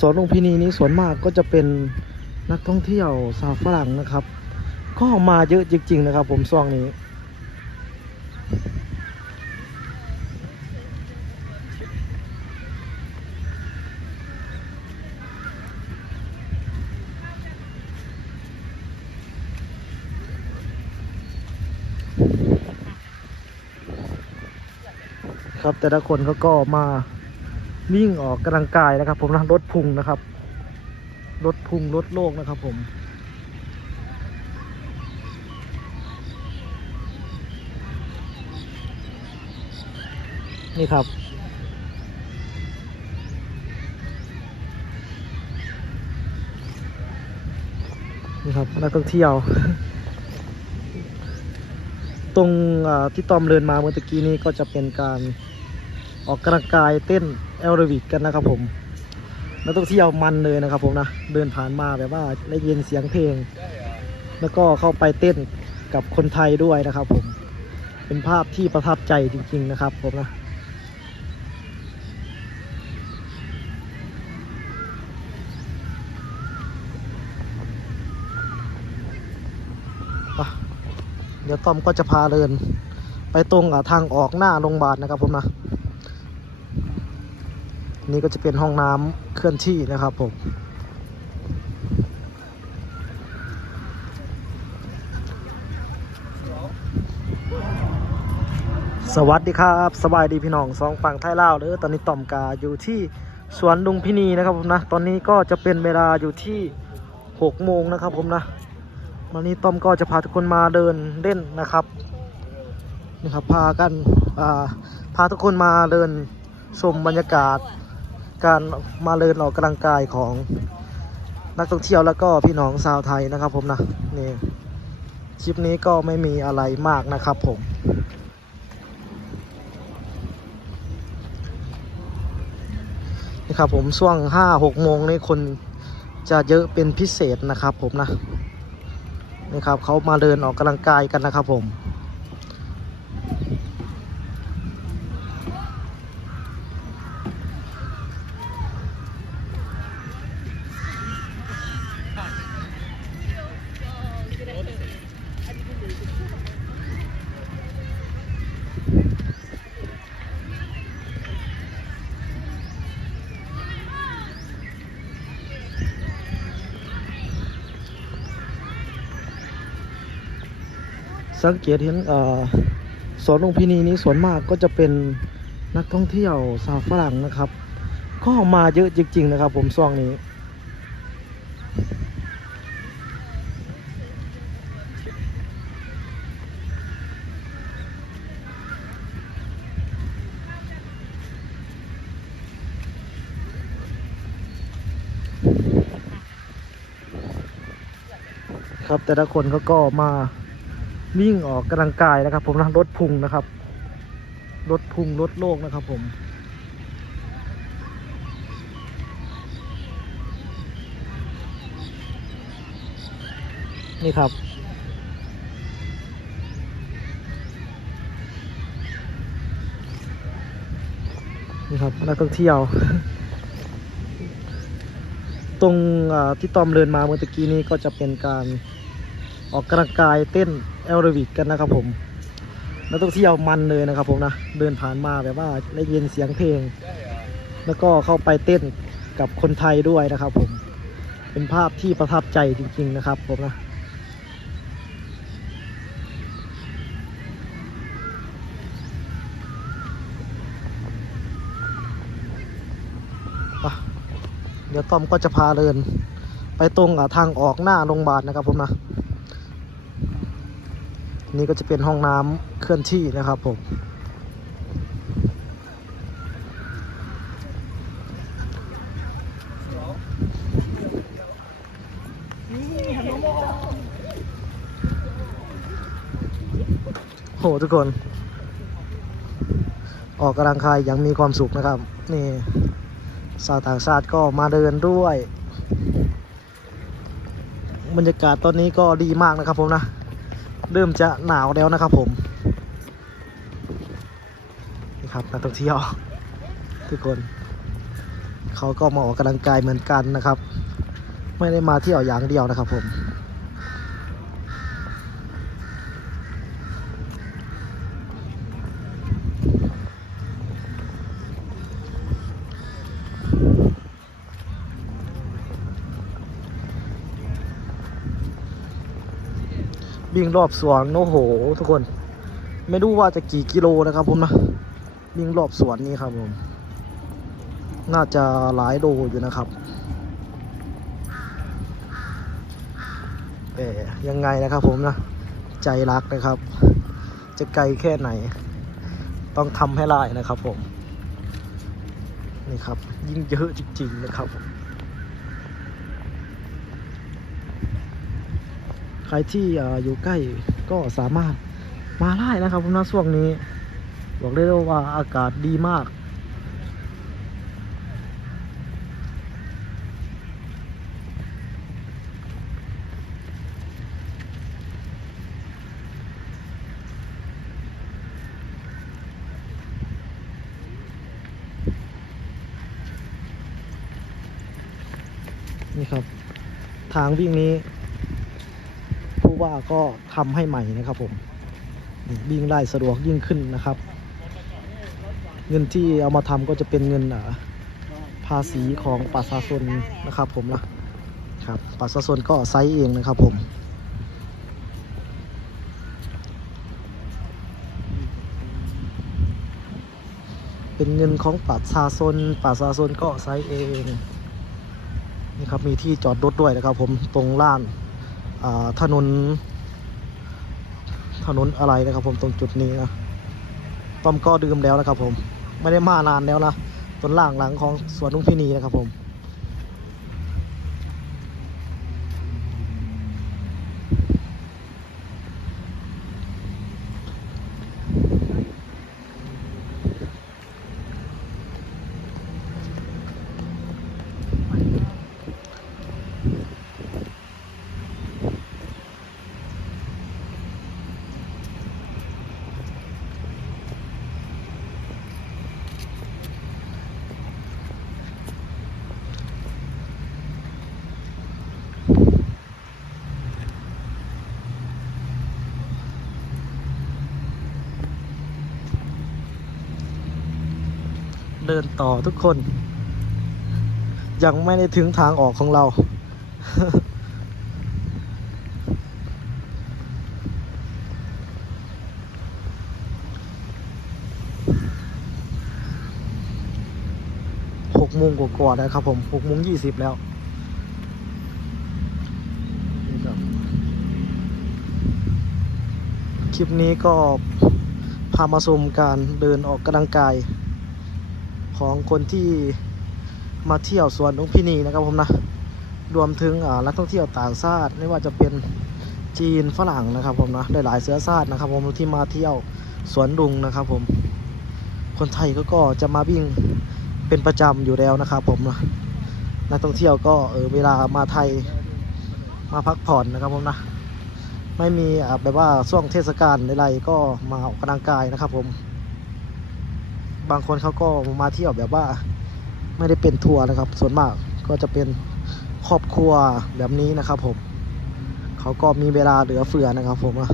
สวนลุมพินีนี้ส่วนมากก็จะเป็นนักท่องเที่ยวชาวฝรั่งนะครับ ก็มาเยอะจริง ๆ นะครับ ผมช่วงนี้ครับแต่ละคนเขาก็มา วิ่งออกกำลังกายนะครับ ผมนะรถพุงนะครับรถพุงรถโลกนะครับผมนี่ครับ นี่ครับนักท่องเที่ยว ตรงที่ตอมเดินมาเมื่อตะกี้นี้ก็จะเป็นการออกกำลังกายเต้น แอโรบิกกันนะครับผมนักท่องเที่ยวมันเลยนะครับผมนะเดินผ่านมาแบบว่าได้ยินเสียงเพลง แล้วก็เข้าไปเต้นกับคนไทยด้วยนะครับผมเป็นภาพที่ประทับใจจริง ๆ นะครับผมนะเดี๋ยวต้อมก็จะพาเดิน ไปตรงทางออกหน้าโรงพยาบาลนะครับผมนะ นี่ก็จะเป็นห้องน้ำเคลื่อนที่นะครับผมสวัสดีครับสบายดีพี่น้องสองฝั่งไทยลาวเด้อตอนนี้ต่อมกาอยู่ที่สวนลุงพินีนะครับผมนะตอนนี้ก็จะเป็นเวลาอยู่ที่6โมงนะครับผมนะวันนี้ต้อมก็จะพาทุกคนมาเดินเล่นนะครับนี่ครับพากันอ่าพาทุกคนมาเดินชมบรรยากาศ การมาเดินออกกำลังกายของนักท่องเที่ยวแล้วก็พี่น้องชาวไทยนะครับผมนะนี่คลิปนี้ก็ไม่มีอะไรมากนะครับผม นี่ครับผมช่วงห้าหกโมงนี่คนจะเยอะเป็นพิเศษนะครับผมนะนี่ครับเขามาเดินออกกำลังกายกันนะครับผม สังเกตเห็นสวนลุมพินีนี้ส่วนมากก็จะเป็นนักท่องเที่ยวชาวฝรั่งนะครับ ก็มาเยอะจริง ๆ นะครับ ผมช่วงนี้ ครับแต่ละคนเขาก็มา วิ่งออกกำลังกายนะครับ ผมนะรถพุงนะครับรถพุงรถโลกนะครับ ผมนี่ครับ นี่ครับนักท่องเที่ยว ตรงที่ตอมเดินมาเมื่อตะกี้นี้ก็จะเป็นการออกกำลังกายเต้น แอโรบิกกันนะครับผมนักท่องเที่ยวมันเลยนะครับผมนะเดินผ่านมาแบบว่าได้ยินเสียงเพลง แล้วก็เข้าไปเต้นกับคนไทยด้วยนะครับผมเป็นภาพที่ประทับใจจริง ๆ นะครับผมนะเดี๋ยวต้อมก็จะพาเดิน ไปตรงทางออกหน้าโรงพยาบาลนะครับผมนะ นี่ก็จะเป็นห้องน้ำเคลื่อนที่นะครับผม โหทุกคน ออกกำลังกายอย่างมีความสุขนะครับ นี่ชาวต่างชาติก็มาเดินด้วย บรรยากาศตอนนี้ก็ดีมากนะครับผมนะ เริ่มจะหนาวแล้วนะครับผมนี่ครับนักท่องเที่ยวทุกคนเขาก็มาออกกำลังกายเหมือนกันนะครับ ไม่ได้มาเที่ยวอย่างเดียวนะครับผม วิ่งรอบสวนโอ้โห ทุกคน ไม่รู้ว่าจะกี่กิโลนะครับผมนะวิ่งรอบสวนนี้ครับผม น่าจะหลายโลอยู่นะครับแต่ยังไงนะครับผมนะ ใจรักนะครับ จะไกลแค่ไหน ต้องทำให้ได้นะครับผม นี่ครับ ยิ่งเยอะจริงๆนะครับผม ใครที่อยู่ใกล้ก็สามารถมาได้นะครับผมนะช่วงนี้ บอกได้เลยว่าอากาศดีมาก นี่ครับ ทางวิ่งนี้ ว่าก็ทำให้ใหม่นะครับผมวิ่งได้สะดวกยิ่งขึ้นนะครับ เงินที่เอามาทำก็จะเป็นเงินภาษีของประชาชนนะครับผมนะครับประชาชนก็ไซส์เองนะครับผมเป็นเงินของประชาชนประชาชนก็ไซส์เองนี่ครับมีที่จอดรถด้วยนะครับผมตรงล่าน ถนน ถนนอะไรนะครับผมตรงจุดนี้นะต้อมก็ดื่มแล้วนะครับผมไม่ได้มานานแล้วนะต้นล่างหลังของสวนลุงพินีนะครับผม ดินต่อทุกคน ยังไม่ได้ถึงทางออกของเรา หกโมงกว่าๆนะครับผมหกโมงยี่สิบแล้วคลิปนี้ก็พามาชมการเดินออกกำลังกาย ของคนที่มาเที่ยวสวนลุงพินีนะครับผมนะรวมถึงนักท่องเที่ยวต่างชาติไม่ว่าจะเป็นจีนฝรั่งนะครับผมนะหลายเชื้อชาตินะครับ ผมที่มาเที่ยวสวนลุงนะครับผม คนไทยก็ก็จะมาวิ่งเป็นประจำอยู่แล้วนะครับ ผมนะนักท่องเที่ยวก็เออเวลามาไทยมาพักผ่อนนะครับผมนะไม่มีแบบว่าช่วงเทศกาลอะไรๆก็มาออกกำลังกายนะครับผม บางคนเขาก็มาเที่ยวแบบว่าไม่ได้เป็นทัวร์นะครับ ส่วนมากก็จะเป็นครอบครัวแบบนี้นะครับ ผมเขาก็มีเวลาเหลือเฟือนะครับ ผมอะ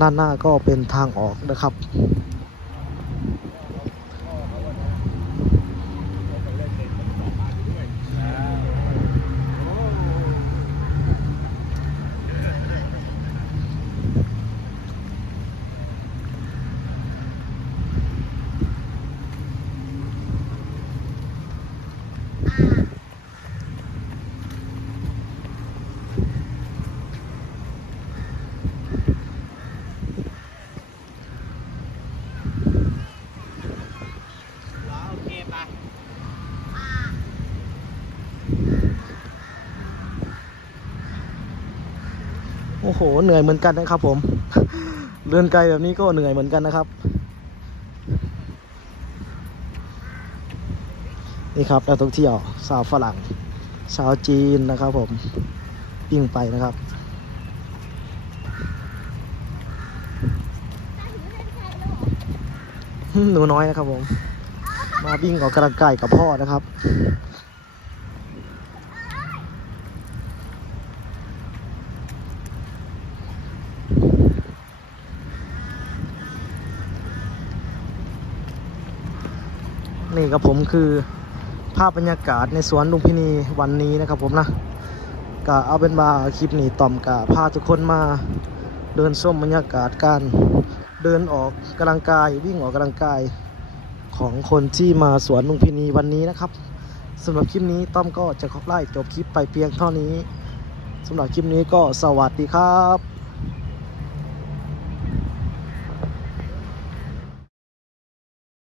ด้านหน้าก็เป็นทางออกนะครับ โอเคปะ โอ้โหเหนื่อยเหมือนกันนะครับ ผมเดินไกลแบบนี้ก็เหนื่อยเหมือนกันนะครับ นี่ครับนักท่องเที่ยวชาวฝรั่งชาวจีนนะครับ ผมวิ่งไปนะครับหนูน้อยนะครับผม มาวิ่งออกกำลังกายกับพ่อนะครับ นี่ครับผมคือภาพบรรยากาศในสวนลุมพินีวันนี้นะครับผมนะก็เอาเป็นว่าคลิปนี้ต่อมกะพาทุกคนมาเดินส้มบรรยากาศการเดินออกกำลังกายวิ่งออกกำลังกายของคนที่มาสวนลุมพินีวันนี้นะครับสำหรับคลิปนี้ต้อมก็จะขอไล่จบคลิปไปเพียงเท่านี้สำหรับคลิปนี้ก็สวัสดีครับ